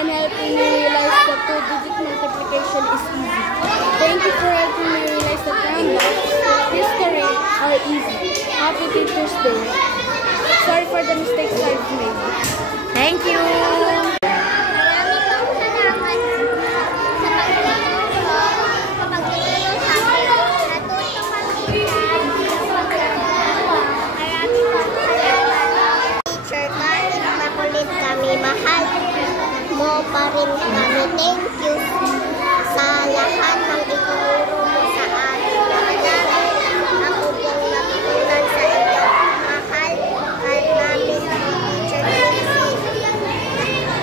and helping me realize that two-digit multiplication is easy. Thank you for helping me realize that numbers, history are easy. Happy Teacher's Day. Sorry for the mistakes I've made. Thank you! Mahal mo pa rin kami. Thank you sa lahat ng itinuro mo sa amin. Ako pong natutunan sa iyo. Mahal namin, Teacher Tracy.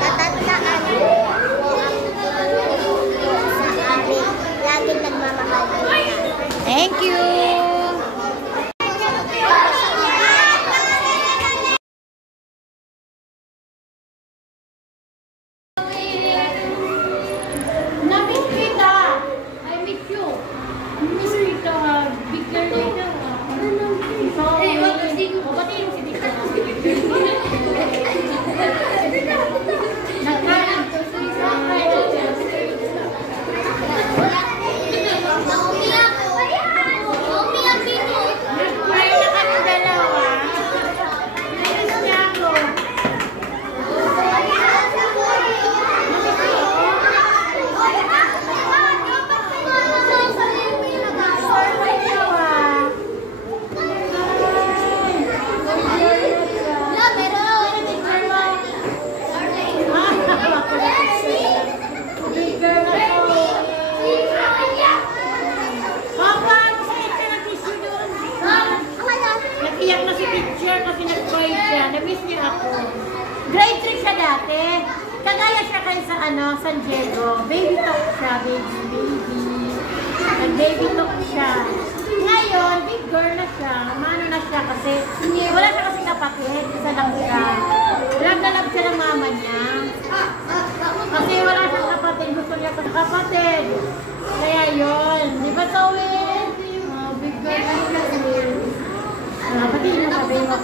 Tatandaan mo ang itinuro mo sa amin. Laging nagmamahal kita. Thank you! Grade 3 siya dati. Kagaya siya kayo sa San Diego. Baby talk siya, baby. Nag-baby talk siya. Ngayon, big girl na siya. Mano na siya kasi wala siya kasi kapatid. Isa lang siya. Love siya ng mama niya. Kasi wala siyang kapatid. Gusto niya kasi kapatid. Kaya yun. Di ba, Zoe? Big girl na siya. Pati yung sabi mo.